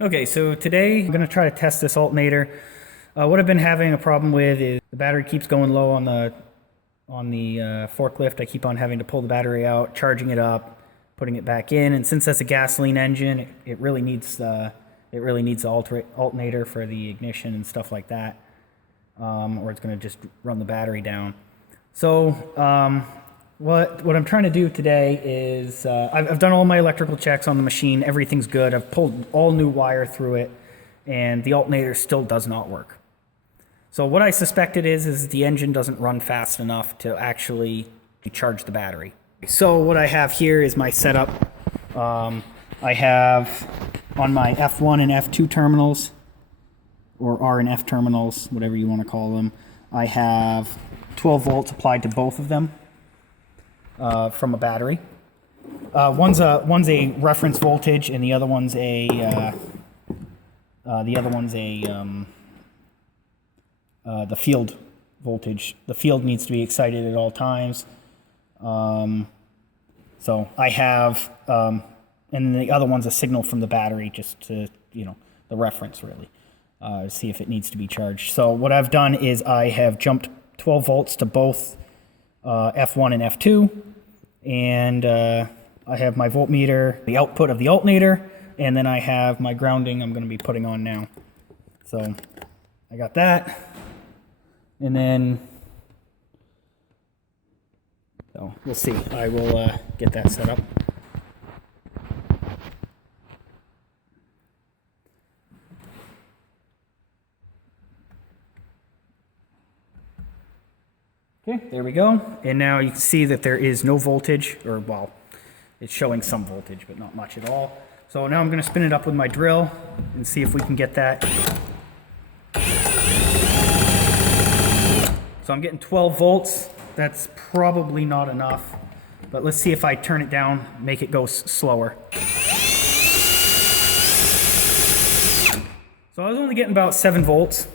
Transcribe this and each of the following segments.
Okay, so today I'm going to try to test this alternator. What I've been having a problem with is the battery keeps going low on the forklift. I keep on having to pull the battery out, charging it up, putting it back in, and since that's a gasoline engine, it really needs the alternator for the ignition and stuff like that, or it's going to just run the battery down. So what I'm trying to do today is I've done all my electrical checks on the machine. Everything's good. I've pulled all new wire through it, and the alternator still does not work. So what I suspect it is the engine doesn't run fast enough to actually charge the battery. So what I have here is my setup. I have on my F1 and F2 terminals, or R and F terminals, whatever you want to call them, I have 12 volts applied to both of them from a battery. One's a reference voltage, and the other one's the field voltage. The field needs to be excited at all times. So I have, and the other one's a signal from the battery, just to, the reference really, see if it needs to be charged. So what I've done is I have jumped 12 volts to both F1 and F2, and I have my voltmeter, the output of the alternator, and then I have my grounding I'm going to be putting on now. So I got that, and then so we'll see. I will get that set up. Okay, there we go. And now you can see that there is no voltage, or well, it's showing some voltage, but not much at all. So now I'm going to spin it up with my drill and see if we can get that. So I'm getting 12 volts. That's probably not enough, but let's see if I turn it down, make it go slower. So I was only getting about 7 volts.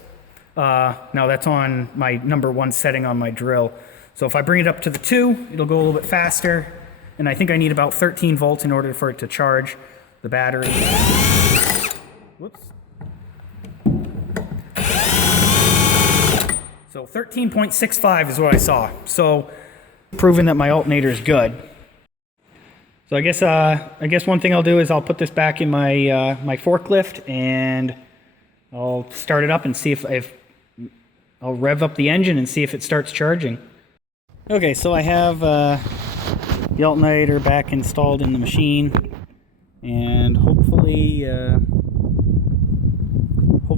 Now that's on my number 1 setting on my drill. So if I bring it up to the 2, it'll go a little bit faster, and I think I need about 13 volts in order for it to charge the battery. Whoops. So 13.65 is what I saw. So proving that my alternator is good. So I guess one thing I'll do is I'll put this back in my my forklift, and I'll start it up and see if I'll rev up the engine and see if it starts charging. Okay, so I have the alternator back installed in the machine, and hopefully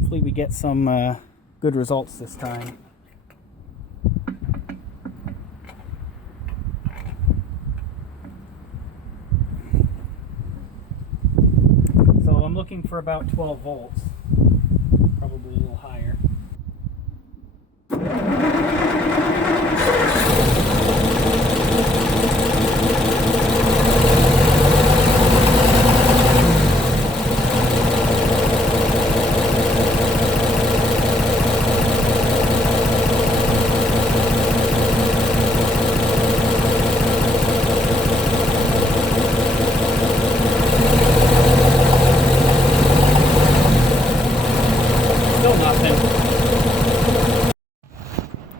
we get some good results this time. So I'm looking for about 12 volts, probably a little higher.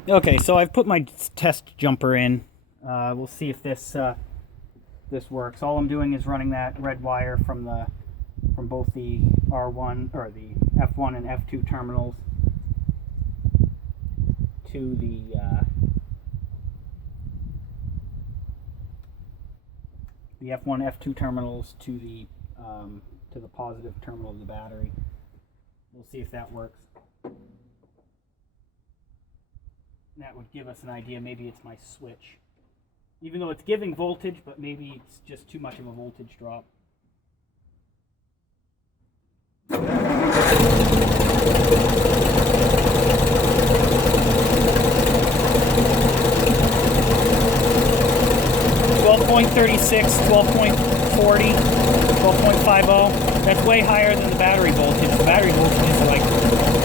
Okay, so I've put my test jumper in. We'll see if this works. All I'm doing is running that red wire from both the R1 or the F1 and F2 terminals to the F1 F2 terminals to the positive terminal of the battery. We'll see if that works. That would give us an idea. Maybe it's my switch, even though it's giving voltage, but maybe it's just too much of a voltage drop. .36, 12.40, 12.50. That's way higher than the battery voltage. The battery voltage is like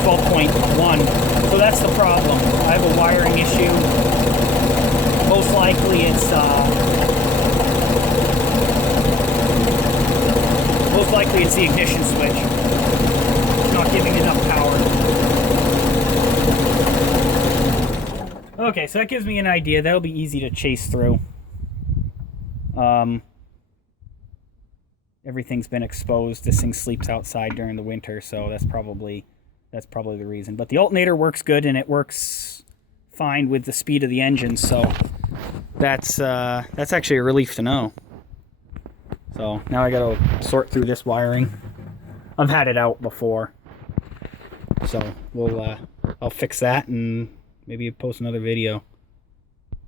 12.1. So that's the problem. I have a wiring issue. Most likely it's likely it's the ignition switch. It's not giving enough power. Okay, so that gives me an idea. That'll be easy to chase through. Everything's been exposed. This thing sleeps outside during the winter, so that's probably the reason. But the alternator works good, and it works fine with the speed of the engine, so that's actually a relief to know. So now I gotta sort through this wiring. I've had it out before, so I'll fix that and maybe post another video.